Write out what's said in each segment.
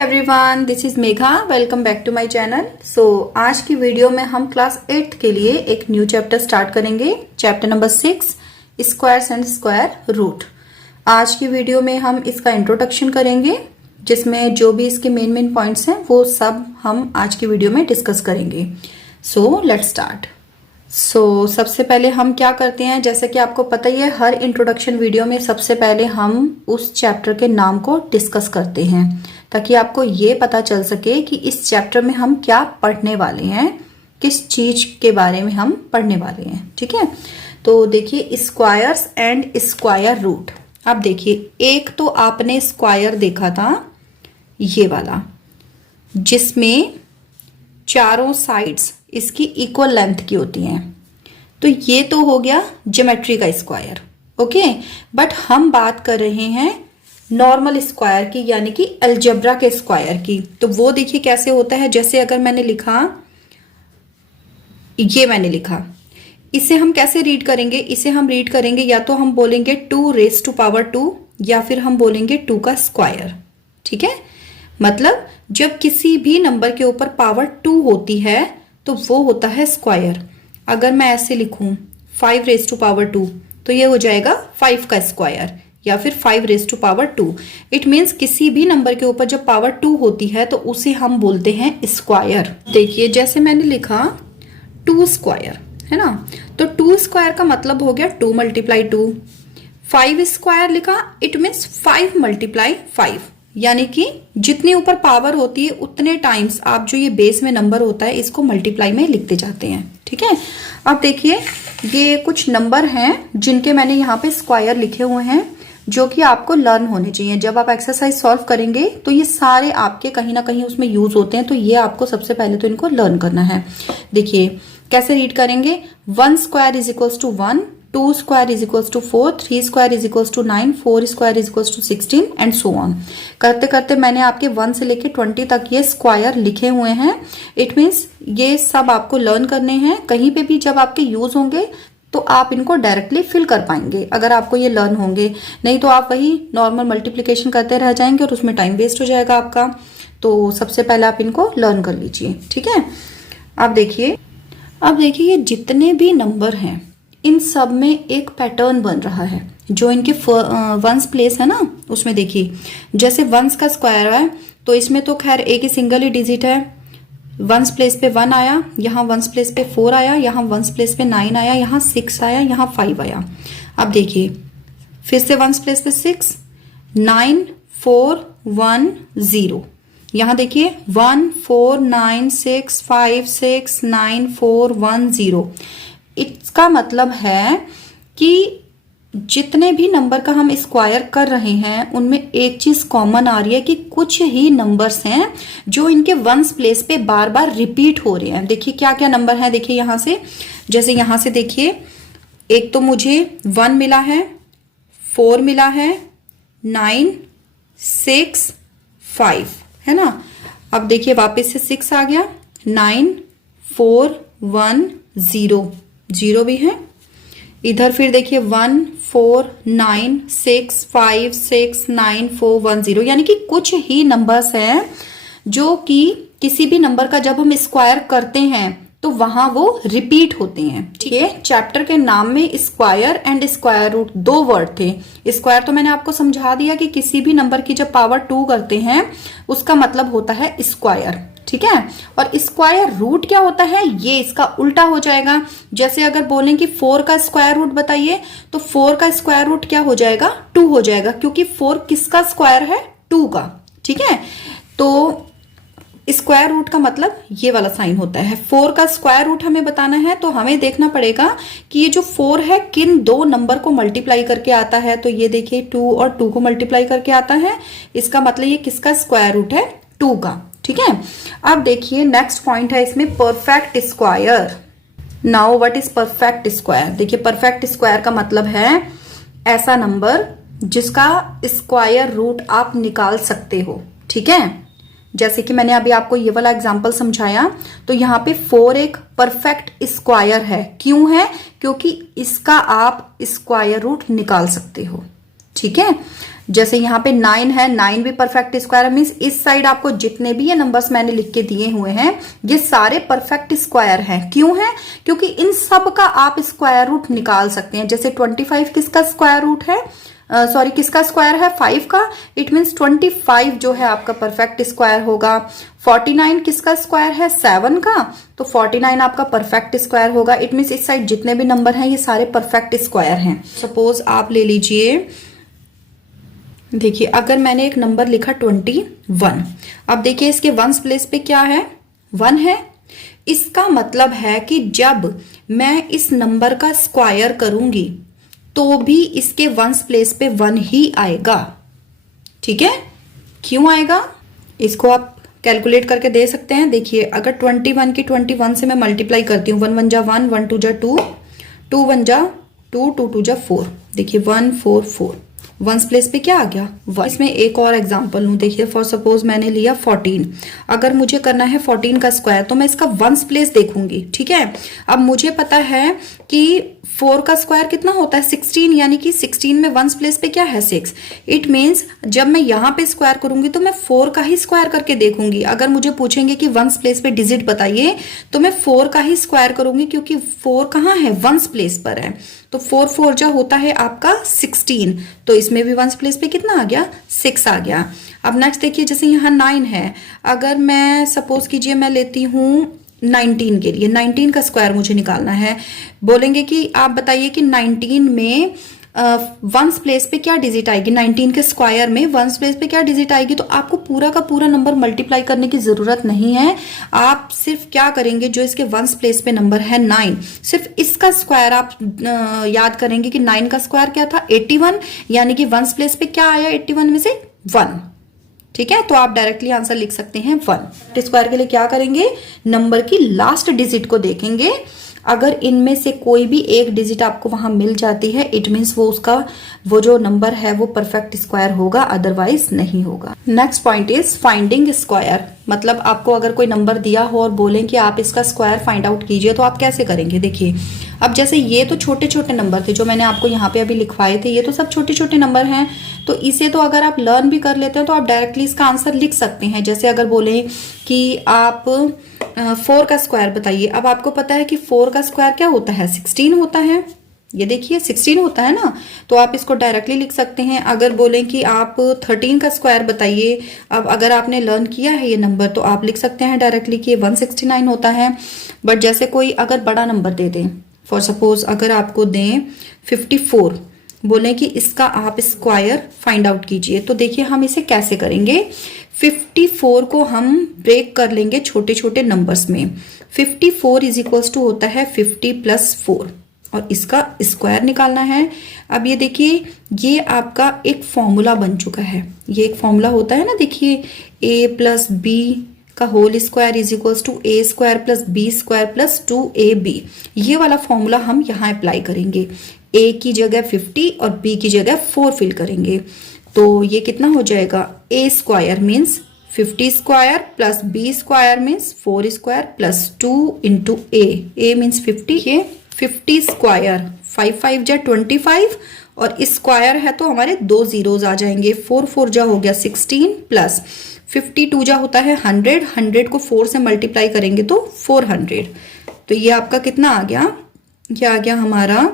Everyone, this is Megha. Welcome back to my channel. आज की video में हम क्लास 8th के लिए एक न्यू चैप्टर स्टार्ट करेंगे। Chapter number 6, squares and square root. आज की वीडियो में हम इसका इंट्रोडक्शन करेंगे, जिसमें जो भी इसके मेन पॉइंट्स हैं वो सब हम आज की वीडियो में डिस्कस करेंगे। So let's start. सबसे पहले हम क्या करते हैं, जैसे कि आपको पता ही है, हर इंट्रोडक्शन वीडियो में सबसे पहले हम उस चैप्टर के नाम को डिस्कस करते हैं, ताकि आपको ये पता चल सके कि इस चैप्टर में हम क्या पढ़ने वाले हैं, किस चीज के बारे में हम पढ़ने वाले हैं। ठीक है, तो देखिए स्क्वायर्स एंड स्क्वायर रूट। अब देखिए, एक तो आपने स्क्वायर देखा था ये वाला, जिसमें चारों साइड्स इसकी इक्वल लेंथ की होती हैं। तो ये तो हो गया ज्योमेट्री का स्क्वायर। ओके, बट हम बात कर रहे हैं नॉर्मल स्क्वायर की, यानी कि अलजेब्रा के स्क्वायर की। तो वो देखिए कैसे होता है। जैसे अगर मैंने लिखा, इसे हम कैसे रीड करेंगे? इसे हम रीड करेंगे या तो हम बोलेंगे 2 रेज़ टू पावर 2, या फिर हम बोलेंगे 2 का स्क्वायर। ठीक है, मतलब जब किसी भी नंबर के ऊपर पावर 2 होती है तो वो होता है स्क्वायर। अगर मैं ऐसे लिखूं 5 रेज़ टू पावर 2, तो ये हो जाएगा 5 का स्क्वायर, या फिर 5 raise to power 2। It means किसी भी नंबर के ऊपर जब पावर 2 होती है तो उसे हम बोलते हैं स्क्वायर। देखिए, जैसे मैंने लिखा 2 स्क्वायर, है ना, तो 2 स्क्वायर का मतलब हो गया 2 मल्टीप्लाई 2। 5 स्क्वायर लिखा, इट मीन्स 5 मल्टीप्लाई 5, यानी कि जितने ऊपर पावर होती है उतने टाइम्स आप जो ये बेस में नंबर होता है इसको मल्टीप्लाई में लिखते जाते हैं। ठीक है, अब देखिए ये कुछ नंबर हैं जिनके मैंने यहाँ पे स्क्वायर लिखे हुए हैं, जो कि आपको लर्न होने चाहिए। जब आप एक्सरसाइज सॉल्व करेंगे तो ये सारे आपके कहीं ना कहीं उसमें यूज होते हैं, तो ये आपको सबसे पहले तो इनको लर्न करना है। देखिए कैसे रीड करेंगे। 1 square is equals to 1, 2 square is equals to 4, 3 square is equals to 9, 4 square is equals to 16 and so on. करते करते मैंने आपके 1 से लेके 20 तक ये स्क्वायर लिखे हुए हैं। इट मीन्स ये सब आपको लर्न करने हैं। कहीं पे भी जब आपके यूज होंगे तो आप इनको डायरेक्टली फिल कर पाएंगे, अगर आपको ये लर्न होंगे। नहीं तो आप वही नॉर्मल मल्टीप्लिकेशन करते रह जाएंगे और उसमें टाइम वेस्ट हो जाएगा आपका। तो सबसे पहले आप इनको लर्न कर लीजिए। ठीक है, अब देखिए ये जितने भी नंबर हैं इन सब में एक पैटर्न बन रहा है। जो इनके वंस प्लेस है ना, उसमें देखिए जैसे वंस का स्क्वायर है, तो इसमें तो खैर एक ही सिंगल ही डिजिट है। वंस प्लेस पे 1 आया, यहाँ वंस प्लेस पे 4 आया, यहाँ वंस प्लेस पे 9 आया, यहाँ 6 आया, यहाँ 5 आया। अब देखिए फिर से वंस प्लेस पे 6, 9 4 1 0। यहाँ देखिए 1 4 9 6 5 6 9 4 1 0। इसका मतलब है कि जितने भी नंबर का हम स्क्वायर कर रहे हैं उनमें एक चीज कॉमन आ रही है कि कुछ ही नंबर्स हैं जो इनके वंस प्लेस पे बार बार रिपीट हो रहे हैं। देखिए क्या क्या नंबर हैं। देखिए यहाँ से, जैसे यहाँ से देखिए, एक तो मुझे 1 मिला है, 4 मिला है, 9 6 5, है ना। अब देखिए वापस से 6 आ गया, 9 4 1 0, 0 भी है इधर। फिर देखिए 1 4 9 6 5 6 9 4 1 0, यानी कि कुछ ही नंबर्स हैं जो कि किसी भी नंबर का जब हम स्क्वायर करते हैं तो वहां वो रिपीट होते हैं। ठीक है, चैप्टर के नाम में square and square root 2 word थे। स्क्वायर तो मैंने आपको समझा दिया कि किसी भी नंबर की जब पावर 2 करते हैं उसका मतलब होता है स्क्वायर। ठीक है, और स्क्वायर रूट क्या होता है, ये इसका उल्टा हो जाएगा। जैसे अगर बोलें कि 4 का स्क्वायर रूट बताइए, तो 4 का स्क्वायर रूट क्या हो जाएगा, 2 हो जाएगा, क्योंकि 4 किसका स्क्वायर है, 2 का। ठीक है, तो स्क्वायर रूट का मतलब ये वाला साइन होता है। 4 का स्क्वायर रूट हमें बताना है तो हमें देखना पड़ेगा कि ये जो 4 है किन दो नंबर को मल्टीप्लाई करके आता है। तो ये देखिए 2 और 2 को मल्टीप्लाई करके आता है, इसका मतलब ये किसका स्क्वायर रूट है, 2 का। ठीक है, अब देखिए नेक्स्ट पॉइंट है इसमें perfect square. Now what is perfect square? देखिए परफेक्ट स्क्वायर का मतलब है ऐसा नंबर जिसका स्क्वायर रूट आप निकाल सकते हो। ठीक है, जैसे कि मैंने अभी आपको ये वाला एग्जांपल समझाया, तो यहाँ पे 4 एक परफेक्ट स्क्वायर है। क्यों है? क्योंकि इसका आप स्क्वायर रूट निकाल सकते हो। ठीक है, जैसे यहाँ पे 9 है, 9 भी परफेक्ट स्क्वायर मीन्स इस साइड आपको जितने भी ये नंबर्स मैंने लिख के दिए हुए हैं ये सारे परफेक्ट स्क्वायर हैं। क्यों है? क्योंकि इन सब का आप स्क्वायर रूट निकाल सकते हैं। जैसे 25 किसका स्क्वायर रूट है, सॉरी किसका स्क्वायर है, 5 का, इट मीन्स 25 जो है आपका परफेक्ट स्क्वायर होगा। 49 किसका स्क्वायर है, 7 का, तो 49 आपका परफेक्ट स्क्वायर होगा। इट मीन्स इस साइड जितने भी नंबर हैं ये सारे परफेक्ट स्क्वायर हैं। सपोज आप ले लीजिए, देखिए अगर मैंने एक नंबर लिखा 21, अब देखिए इसके वंस प्लेस पे क्या है, 1 है। इसका मतलब है कि जब मैं इस नंबर का स्क्वायर करूंगी तो भी इसके वंस प्लेस पे 1 ही आएगा। ठीक है, क्यों आएगा इसको आप कैलकुलेट करके दे सकते हैं। देखिए अगर 21 की 21 से मैं मल्टीप्लाई करती हूँ, 1 1 जा 1, 1 2 जा 2, 2 1 जा 2, 2 2 जा 4, देखिए 1 4 4, वंस प्लेस पे क्या आ गया 1। इसमें एक और एग्जांपल लूं, देखिए फॉर सपोज मैंने लिया 14, अगर मुझे करना है 14 का स्क्वायर तो मैं इसका वंस प्लेस देखूंगी। ठीक है, अब मुझे पता है कि 4 का स्क्वायर कितना होता है 16, यानी कि 16 में वंस प्लेस पे क्या है 6। इट मीन्स जब मैं यहाँ पे स्क्वायर करूंगी तो मैं 4 का ही स्क्वायर करके देखूंगी। अगर मुझे पूछेंगे कि वंस प्लेस पे डिजिट बताइए तो मैं 4 का ही स्क्वायर करूंगी, क्योंकि 4 कहाँ है, वंस प्लेस पर है। तो 4 4 जो होता है आपका 16, तो इसमें भी वंस प्लेस पे कितना आ गया 6 आ गया। अब नेक्स्ट देखिए जैसे यहाँ 9 है, अगर मैं सपोज कीजिए मैं लेती हूँ 19 के लिए, 19 का स्क्वायर मुझे निकालना है। बोलेंगे कि आप बताइए कि 19 में वंस प्लेस पे क्या डिजिट आएगी, 19 के स्क्वायर में वंस प्लेस पे क्या डिजिट आएगी। तो आपको पूरा का पूरा नंबर मल्टीप्लाई करने की जरूरत नहीं है। आप सिर्फ क्या करेंगे, जो इसके वंस प्लेस पे नंबर है 9, सिर्फ इसका स्क्वायर आप याद करेंगे कि 9 का स्क्वायर क्या था 81, यानी कि वंस प्लेस पे क्या आया 81 में से 1। ठीक है, तो आप डायरेक्टली आंसर लिख सकते हैं 1। स्क्वायर के लिए क्या करेंगे, नंबर की लास्ट डिजिट को देखेंगे। अगर इनमें से कोई भी एक डिजिट आपको वहां मिल जाती है, इट मीन्स वो जो नंबर है वो परफेक्ट स्क्वायर होगा, अदरवाइज नहीं होगा। Next point is finding square. मतलब आपको अगर कोई नंबर दिया हो और बोलें कि आप इसका स्क्वायर फाइंड आउट कीजिए, तो आप कैसे करेंगे। देखिए अब जैसे ये तो छोटे छोटे नंबर थे जो मैंने आपको यहाँ पे अभी लिखवाए थे, ये तो सब छोटे छोटे नंबर हैं। तो इसे तो अगर आप लर्न भी कर लेते हैं तो आप डायरेक्टली इसका आंसर लिख सकते हैं। जैसे अगर बोले कि आप 4 का स्क्वायर बताइए, अब आपको पता है कि 4 का स्क्वायर क्या होता है 16 होता है। ये देखिए 16 होता है ना, तो आप इसको डायरेक्टली लिख सकते हैं। अगर बोलें कि आप 13 का स्क्वायर बताइए, अब अगर आपने लर्न किया है ये नंबर तो आप लिख सकते हैं डायरेक्टली कि 169 होता है। बट जैसे कोई अगर बड़ा नंबर दे दें, फॉर सपोज अगर आपको दें 54, बोले कि इसका आप स्क्वायर फाइंड आउट कीजिए, तो देखिए हम इसे कैसे करेंगे। 54 को हम ब्रेक कर लेंगे छोटे छोटे नंबर्स में। 54 इज इक्वल्स टू होता है 50 + 4 और इसका स्क्वायर निकालना है। अब ये देखिए ये आपका एक फॉर्मूला बन चुका है। ये एक फॉर्मूला होता है ना, देखिए a + b का whole square is equals to a² + b² + 2ab। ये वाला फॉर्मूला हम यहाँ अप्लाई करेंगे। a की जगह 50 और b की जगह 4 फिल करेंगे, तो ये कितना हो जाएगा a² means 50² + b² means 4² + 2 × a means 50। ये 50², 5 5 जा 25 और स्क्वायर है तो हमारे 2 जीरोज आ जाएंगे। 4 4 जा हो गया 16 प्लस 52 जा होता है 100, 100 को 4 से मल्टीप्लाई करेंगे तो 400। तो ये आपका कितना आ गया, ये आ गया हमारा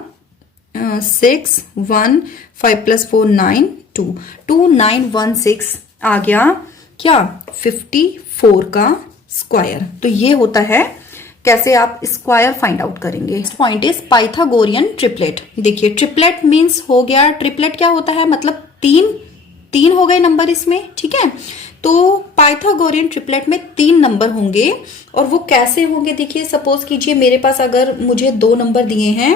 6 1 5 + 4 9 2 2916 आ गया क्या 54 का स्क्वायर। तो ये होता है कैसे आप स्क्वायर फाइंड आउट करेंगे। Next point is Pythagorean triplet. देखिए ट्रिपलेट मींस हो गया, ट्रिपलेट क्या होता है मतलब तीन हो गए नंबर इसमें। ठीक है, तो पाइथागोरियन ट्रिपलेट में 3 नंबर होंगे और वो कैसे होंगे। देखिए सपोज कीजिए मेरे पास अगर मुझे 2 नंबर दिए हैं,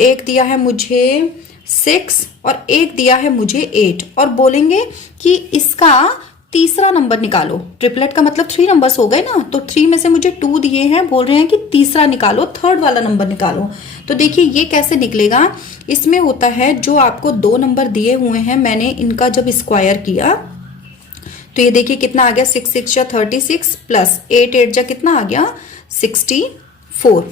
एक दिया है मुझे 6 और एक दिया है मुझे 8 और बोलेंगे कि इसका तीसरा नंबर निकालो। ट्रिपलेट का मतलब 3 नंबर्स हो गए ना, तो 3 में से मुझे 2 दिए हैं, बोल रहे हैं कि तीसरा निकालो, थर्ड वाला नंबर निकालो। तो देखिए ये कैसे निकलेगा, इसमें होता है जो आपको 2 नंबर दिए हुए हैं, मैंने इनका जब स्क्वायर किया तो ये देखिए कितना आ गया 6 6 जा 36 प्लस 8 8 जा कितना आ गया 64।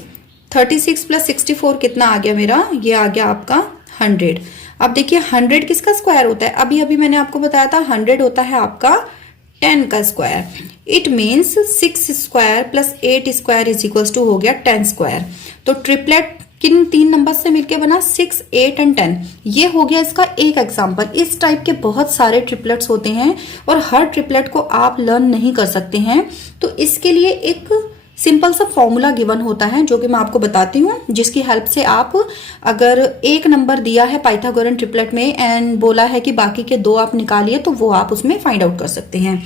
36 + 64 कितना आ गया मेरा, ये आ गया आपका 100। अब देखिए 100 किसका स्क्वायर होता है, अभी अभी मैंने आपको बताया था 100 होता है आपका 10 का square. It means 6 square plus 8 square is equal to हो गया 10 स्क्वायर। तो ट्रिपलेट किन तीन नंबर से मिलके बना, 6, 8 एंड 10। ये हो गया इसका एक एग्जाम्पल। इस टाइप के बहुत सारे ट्रिपलेट्स होते हैं और हर ट्रिपलेट को आप लर्न नहीं कर सकते हैं। तो इसके लिए एक सिंपल सा फॉर्मूला गिवन होता है जो कि मैं आपको बताती हूँ, जिसकी हेल्प से आप अगर एक नंबर दिया है पाइथागोरन ट्रिपलेट में एंड बोला है कि बाकी के दो आप निकालिए, तो वो आप उसमें फाइंड आउट कर सकते हैं।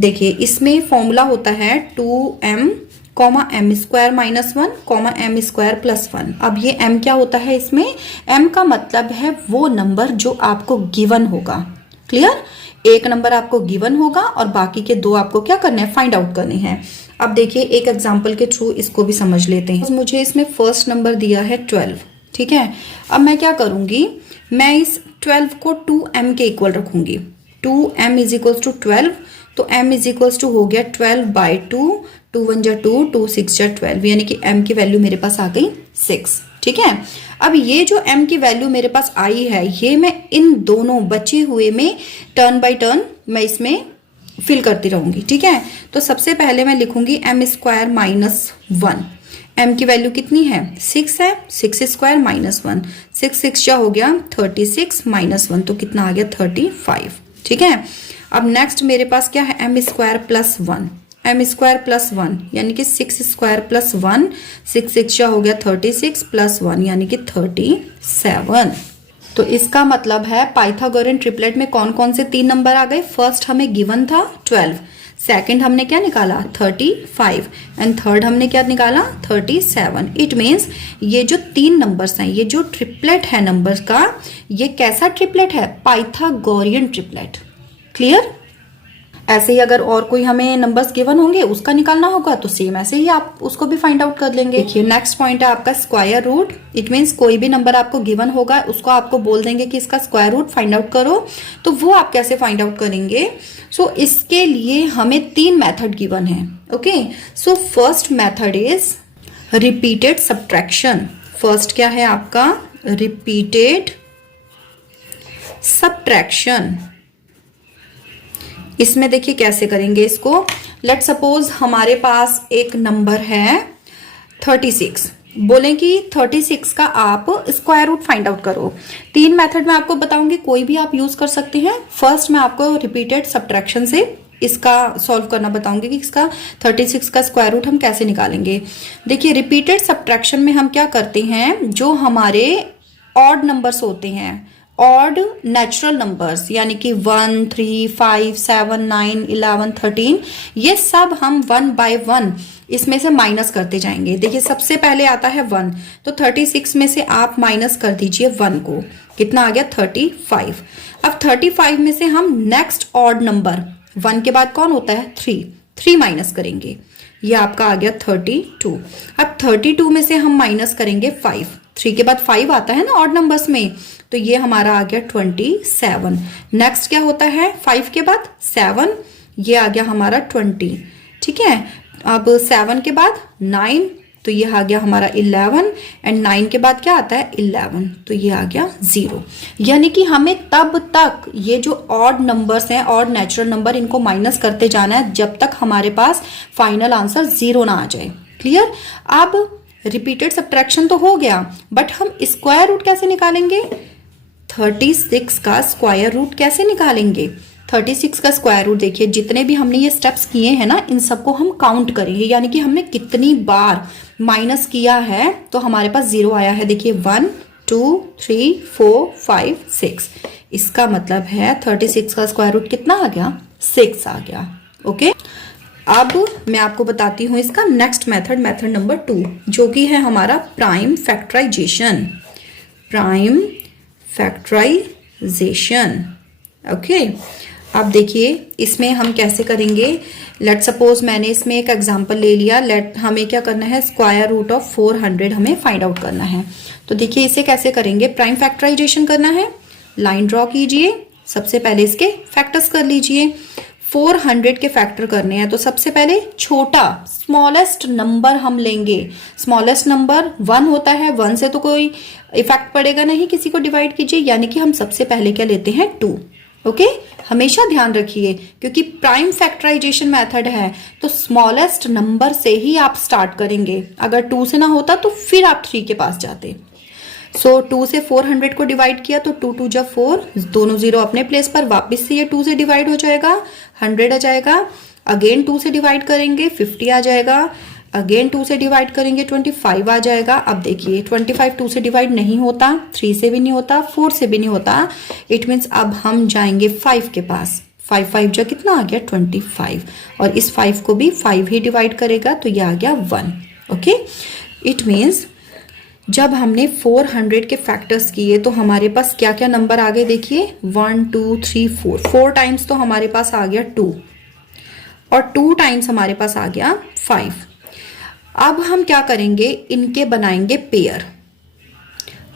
देखिए इसमें फॉर्मूला होता है 2m comma M square minus 1 comma M square plus 1। अब ये m क्या होता है, इसमें m का मतलब है वो नंबर जो आपको गिवन होगा। क्लियर, एक नंबर आपको गिवन होगा और बाकी के दो आपको क्या करने हैं, फाइंड आउट करने हैं। अब देखिए एक एग्जांपल के थ्रू इसको भी समझ लेते हैं। मुझे इसमें फर्स्ट नंबर दिया है 12, ठीक है। अब मैं क्या करूंगी, मैं इस 12 को 2m के इक्वल रखूंगी। 2m इज इक्वल टू 12, तो m इज इक्वल टू हो गया 12/2, 2 1 जा 2, 2 6 जा 12, यानी कि m की वैल्यू मेरे पास आ गई 6, ठीक है। अब ये जो m की वैल्यू मेरे पास आई है, ये मैं इन दोनों बचे हुए में टर्न बाय टर्न मैं इसमें फिल करती रहूंगी, ठीक है। तो सबसे पहले मैं लिखूंगी m स्क्वायर माइनस 1। m की वैल्यू कितनी है, 6 है, 6 स्क्वायर माइनस 1, 6 6 जा हो गया 36 माइनस 1, तो कितना आ गया 35, ठीक है। अब नेक्स्ट मेरे पास क्या है, m square plus 1, m square plus 1 यानी कि 6 स्क्वायर प्लस 1, 6 6 जा हो गया 36 प्लस 1 यानी कि 37। तो इसका मतलब है पाइथागोरन ट्रिपलेट में कौन कौन से तीन नंबर आ गए। फर्स्ट हमें गिवन था 12, सेकंड हमने क्या निकाला 35 एंड थर्ड हमने क्या निकाला 37। इट मीन्स ये जो तीन नंबर्स हैं, ये जो ट्रिपलेट है नंबर्स का, ये कैसा ट्रिपलेट है, पाइथागोरियन ट्रिपलेट। क्लियर। ऐसे ही अगर और कोई हमें नंबर्स गिवन होंगे उसका निकालना होगा तो सेम ऐसे ही आप उसको भी फाइंड आउट कर लेंगे। देखिए नेक्स्ट पॉइंट है आपका स्क्वायर रूट। इट मीन्स कोई भी नंबर आपको गिवन होगा उसको आपको बोल देंगे कि इसका स्क्वायर रूट फाइंड आउट करो, तो वो आप कैसे फाइंड आउट करेंगे। सो इसके लिए हमें तीन मेथड गिवन है। Okay, so first method is repeated subtraction. First क्या है आपका, रिपीटेड सब्ट्रैक्शन। इसमें देखिए कैसे करेंगे इसको। लेट सपोज हमारे पास एक नंबर है 36, बोले कि 36 का आप स्क्वायर रूट फाइंड आउट करो। तीन मेथड मैं आपको बताऊंगी, कोई भी आप यूज कर सकते हैं। फर्स्ट मैं आपको रिपीटेड सब्ट्रैक्शन से इसका सॉल्व करना बताऊंगी कि इसका 36 का स्क्वायर रूट हम कैसे निकालेंगे। देखिए रिपीटेड सब्ट्रैक्शन में हम क्या करते हैं, जो हमारे ऑड नंबर्स होते हैं, ऑड नेचुरल नंबर्स यानी कि 1 3 5 7 9 11 13, ये सब हम 1 बाय 1 इसमें से माइनस करते जाएंगे। देखिए सबसे पहले आता है 1, तो 36 में से आप माइनस कर दीजिए 1 को, कितना आ गया 35। अब 35 में से हम नेक्स्ट ऑड नंबर 1 के बाद कौन होता है 3 माइनस करेंगे, ये आपका आ गया 32। अब 32 में से हम माइनस करेंगे 5, 3 के बाद 5 आता है ना ऑड नंबर्स में, तो ये हमारा आ गया 27। नेक्स्ट क्या होता है 5 के बाद 7, ये आ गया हमारा 20, ठीक है। अब 7 के बाद 9, तो ये आ गया हमारा 11 एंड 9 के बाद क्या आता है 11, तो ये आ गया 0। यानी कि हमें तब तक ये जो ऑड नंबर्स हैं, ऑड नेचुरल नंबर, इनको माइनस करते जाना है जब तक हमारे पास फाइनल आंसर 0 ना आ जाए। क्लियर। अब रिपीटेड सब्ट्रैक्शन तो हो गया, बट हम स्क्वायर रूट कैसे निकालेंगे, 36 का स्क्वायर रूट कैसे निकालेंगे। 36 का स्क्वायर रूट देखिए जितने भी हमने ये स्टेप्स किए हैं ना, इन सबको हम काउंट करेंगे, यानी कि हमने कितनी बार माइनस किया है तो हमारे पास 0 आया है। देखिए 1 2 3 4 5 6, इसका मतलब है 36 का स्क्वायर रूट कितना आ गया 6 आ गया। ओके, अब मैं आपको बताती हूं इसका नेक्स्ट मेथड, मेथड नंबर 2, जो कि है हमारा prime factorization. Prime factorization. Okay, अब देखिए इसमें हम कैसे करेंगे। लेट सपोज मैंने इसमें एक एग्जांपल ले लिया। लेट हमें क्या करना है, स्क्वायर रूट ऑफ 400 हमें फाइंड आउट करना है। तो देखिए इसे कैसे करेंगे, प्राइम फैक्टराइजेशन करना है। लाइन ड्रॉ कीजिए, सबसे पहले इसके फैक्टर्स कर लीजिए। 400 के फैक्टर करने हैं तो सबसे पहले छोटा स्मॉलेस्ट नंबर हम लेंगे। स्मॉलेस्ट नंबर 1 होता है, 1 से तो कोई इफेक्ट पड़ेगा नहीं, किसी को डिवाइड कीजिए, यानी कि हम सबसे पहले क्या लेते हैं 2। ओके, हमेशा ध्यान रखिए क्योंकि प्राइम फैक्टराइजेशन मेथड है तो स्मॉलेस्ट नंबर से ही आप स्टार्ट करेंगे। अगर 2 से ना होता तो फिर आप 3 के पास जाते। सो 2 से 400 को डिवाइड किया तो 2 2 जा 4, दोनों जीरो अपने प्लेस पर, वापस से ये 2 से डिवाइड हो जाएगा, 100 आ जाएगा। अगेन 2 से डिवाइड करेंगे 50 आ जाएगा, अगेन 2 से डिवाइड करेंगे 25 आ जाएगा। अब देखिए 25 2 से डिवाइड नहीं होता, 3 से भी नहीं होता, 4 से भी नहीं होता। इट मीन्स अब हम जाएंगे 5 के पास। 5 5 जा कितना आ गया 25, और इस 5 को भी 5 ही डिवाइड करेगा तो ये आ गया 1। ओके, इट मीन्स जब हमने 400 के फैक्टर्स किए तो हमारे पास क्या क्या नंबर आ गए देखिए, 1 2 3 4, 4 टाइम्स तो हमारे पास आ गया 2 और 2 टाइम्स हमारे पास आ गया 5। अब हम क्या करेंगे, इनके बनाएंगे पेयर।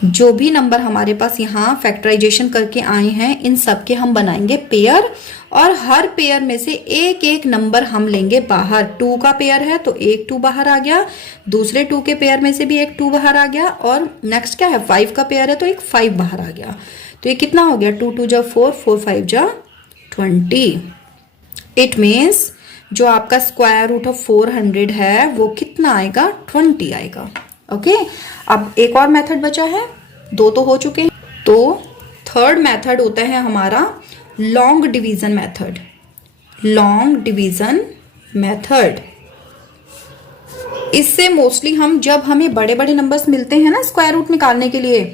जो भी नंबर हमारे पास यहाँ फैक्टराइजेशन करके आए हैं इन सब के हम बनाएंगे पेयर, और हर पेयर में से एक एक नंबर हम लेंगे बाहर। 2 का पेयर है तो एक 2 बाहर आ गया, दूसरे 2 के पेयर में से भी एक 2 बाहर आ गया, और नेक्स्ट क्या है 5 का पेयर है तो एक 5 बाहर आ गया। तो ये कितना हो गया 2 2 जा 4, 4 5 जा 20। इट मीन्स जो आपका स्क्वायर रूट ऑफ 400 है वो कितना आएगा 20 आएगा। ओके, अब एक और मेथड बचा है, 2 तो हो चुके हैं। तो थर्ड मेथड होता है हमारा long division method. Long division method, इससे मोस्टली हम जब हमें बड़े बड़े नंबर्स मिलते हैं ना स्क्वायर रूट निकालने के लिए,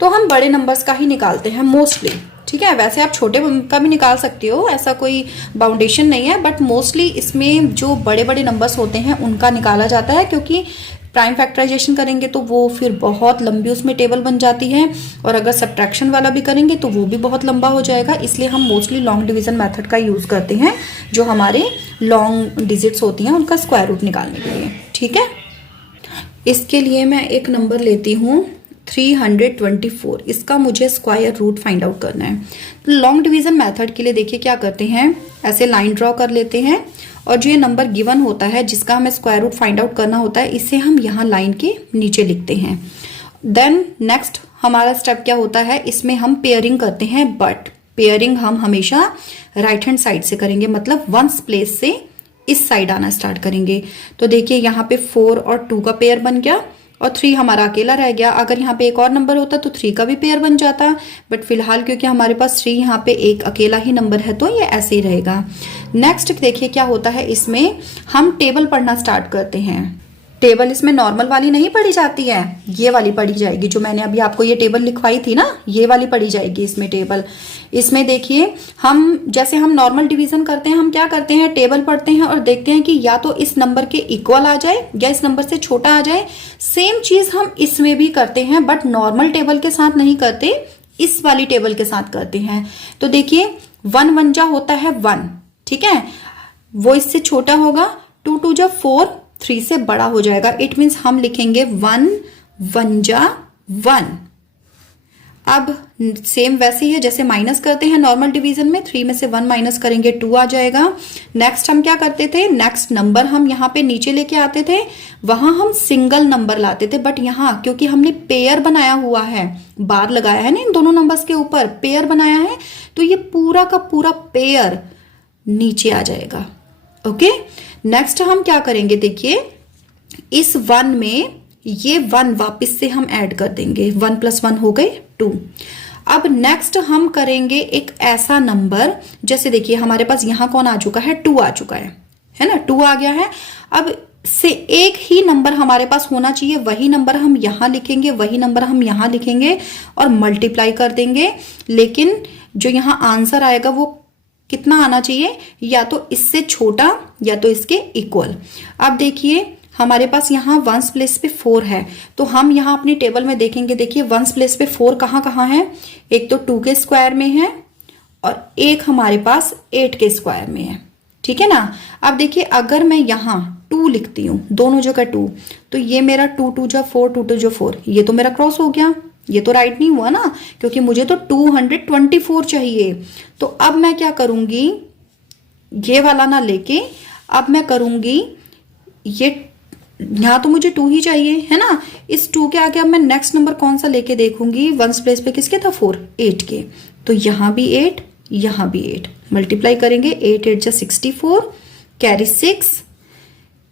तो हम बड़े नंबर्स का ही निकालते हैं मोस्टली। ठीक है, वैसे आप छोटे का भी निकाल सकते हो, ऐसा कोई बाउंडेशन नहीं है, बट मोस्टली इसमें जो बड़े बड़े नंबर्स होते हैं उनका निकाला जाता है, क्योंकि प्राइम फैक्टराइजेशन करेंगे तो वो फिर बहुत लंबी उसमें टेबल बन जाती है, और अगर सब्ट्रैक्शन वाला भी करेंगे तो वो भी बहुत लंबा हो जाएगा। इसलिए हम मोस्टली लॉन्ग डिवीजन मेथड का यूज करते हैं, जो हमारे लॉन्ग डिजिट्स होती हैं उनका स्क्वायर रूट निकालने के लिए। ठीक है, इसके लिए मैं एक नंबर लेती हूँ 324, इसका मुझे स्क्वायर रूट फाइंड आउट करना है। तो लॉन्ग डिवीजन मेथड के लिए देखिए क्या करते हैं, ऐसे लाइन ड्रॉ कर लेते हैं, और जो ये नंबर गिवन होता है जिसका हमें स्क्वायर रूट फाइंड आउट करना होता है, इसे हम यहाँ लाइन के नीचे लिखते हैं। देन नेक्स्ट हमारा स्टेप क्या होता है, इसमें हम पेयरिंग करते हैं, बट पेयरिंग हम हमेशा राइट हैंड साइड से करेंगे, मतलब वंस प्लेस से इस साइड आना स्टार्ट करेंगे। तो देखिए यहाँ पे 4 और 2 का पेयर बन गया, और 3 हमारा अकेला रह गया। अगर यहाँ पे एक और नंबर होता तो 3 का भी पेयर बन जाता, बट फिलहाल क्योंकि हमारे पास 3 यहाँ पे एक अकेला ही नंबर है तो ये ऐसे ही रहेगा। नेक्स्ट देखिए क्या होता है, इसमें हम टेबल पढ़ना स्टार्ट करते हैं। टेबल इसमें नॉर्मल वाली नहीं पढ़ी जाती है, ये वाली पढ़ी जाएगी, जो मैंने अभी आपको ये टेबल लिखवाई थी ना, ये वाली पढ़ी जाएगी इसमें टेबल। इसमें देखिए हम जैसे हम नॉर्मल डिवीजन करते हैं, हम क्या करते हैं टेबल पढ़ते हैं और देखते हैं कि या तो इस नंबर के इक्वल आ जाए या इस नंबर से छोटा आ जाए। सेम चीज हम इसमें भी करते हैं, बट नॉर्मल टेबल के साथ नहीं करते, इस वाली टेबल के साथ करते हैं। तो देखिए 1 1 जा होता है 1, ठीक है, वो इससे छोटा होगा, 2 2 जा 4, 3 से बड़ा हो जाएगा। इट मीन्स हम लिखेंगे 1 1 जा 1। अब सेम वैसे ही है जैसे माइनस करते हैं नॉर्मल डिवीजन में, 3 में से 1 माइनस करेंगे 2 आ जाएगा। नेक्स्ट हम क्या करते थे, नेक्स्ट नंबर हम यहाँ पे नीचे लेके आते थे, वहां हम सिंगल नंबर लाते थे, बट यहाँ क्योंकि हमने पेयर बनाया हुआ है, बार लगाया है ना इन दोनों नंबर्स के ऊपर, पेयर बनाया है, तो ये पूरा का पूरा पेयर नीचे आ जाएगा। ओके, नेक्स्ट हम क्या करेंगे, देखिए इस 1 में ये 1 वापस से हम ऐड कर देंगे, 1 + 1 हो गए 2। अब नेक्स्ट हम करेंगे एक ऐसा नंबर, जैसे देखिए हमारे पास यहां कौन आ चुका है, 2 आ चुका है ना, 2 आ गया है। अब से एक ही नंबर हमारे पास होना चाहिए, वही नंबर हम यहां लिखेंगे, वही नंबर हम यहां लिखेंगे और मल्टीप्लाई कर देंगे। लेकिन जो यहां आंसर आएगा वो कितना आना चाहिए, या तो इससे छोटा या तो इसके इक्वल। अब देखिए हमारे पास यहाँ 1s प्लेस पे 4 है, तो हम यहाँ अपनी टेबल में देखेंगे, देखिए 1s प्लेस पे 4 कहाँ कहाँ है, एक तो 2 के स्क्वायर में है और एक हमारे पास 8 के स्क्वायर में है, ठीक है ना। अब देखिए अगर मैं यहाँ 2 लिखती हूँ, दोनों जगह 2, तो ये मेरा 2 2 जा 4, 2 2 जा 4, ये तो मेरा क्रॉस हो गया, ये तो राइट नहीं हुआ ना, क्योंकि मुझे तो 224 चाहिए। तो अब मैं क्या करूंगी, ये वाला ना लेके अब मैं करूंगी ये, यहाँ तो मुझे 2 ही चाहिए है ना, इस 2 के आगे अब मैं नेक्स्ट नंबर कौन सा लेके देखूंगी, वंस प्लेस पे किसके था 4, 8 के, तो यहाँ भी 8 यहाँ भी 8, मल्टीप्लाई करेंगे 8 8 जा 64, कैरी 6,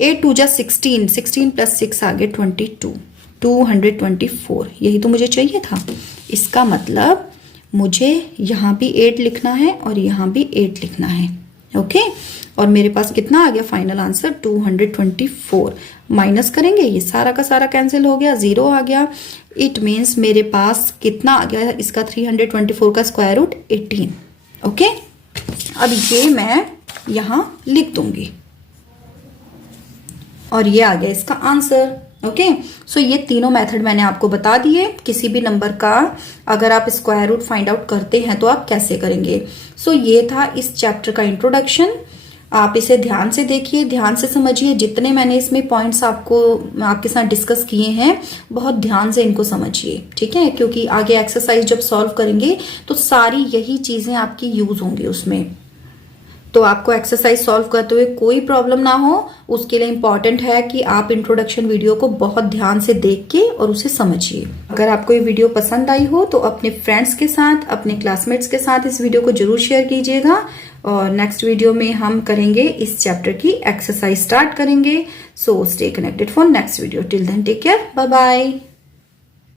8 2 जा 16, 16 प्लस 6 आगे 22, 224, यही तो मुझे चाहिए था। इसका मतलब मुझे यहाँ भी 8 लिखना है और यहाँ भी 8 लिखना है। ओके, और मेरे पास कितना आ गया फाइनल आंसर 224। माइनस करेंगे, ये सारा का सारा कैंसिल हो गया, 0 आ गया। इट मीन्स मेरे पास कितना आ गया इसका 324 का स्क्वायर रूट 18। ओके, अब ये मैं यहां लिख दूंगी और ये आ गया इसका आंसर। ओके, सो ये तीनों मेथड मैंने आपको बता दिए। किसी भी नंबर का अगर आप स्क्वायर रूट फाइंड आउट करते हैं तो आप कैसे करेंगे। सो ये था इस चैप्टर का इंट्रोडक्शन। आप इसे ध्यान से देखिए, ध्यान से समझिए। जितने मैंने इसमें पॉइंट्स आपके साथ डिस्कस किए हैं, बहुत ध्यान से इनको समझिए, ठीक है, क्योंकि आगे एक्सरसाइज जब सॉल्व करेंगे तो सारी यही चीजें आपकी यूज होंगी उसमें। तो आपको एक्सरसाइज सॉल्व करते हुए कोई प्रॉब्लम ना हो, उसके लिए इंपॉर्टेंट है कि आप इंट्रोडक्शन वीडियो को बहुत ध्यान से देख के और उसे समझिए। अगर आपको ये वीडियो पसंद आई हो तो अपने फ्रेंड्स के साथ, अपने क्लासमेट्स के साथ इस वीडियो को जरूर शेयर कीजिएगा। और नेक्स्ट वीडियो में हम करेंगे इस चैप्टर की एक्सरसाइज स्टार्ट करेंगे। So stay connected for next video. Till then take care, bye bye.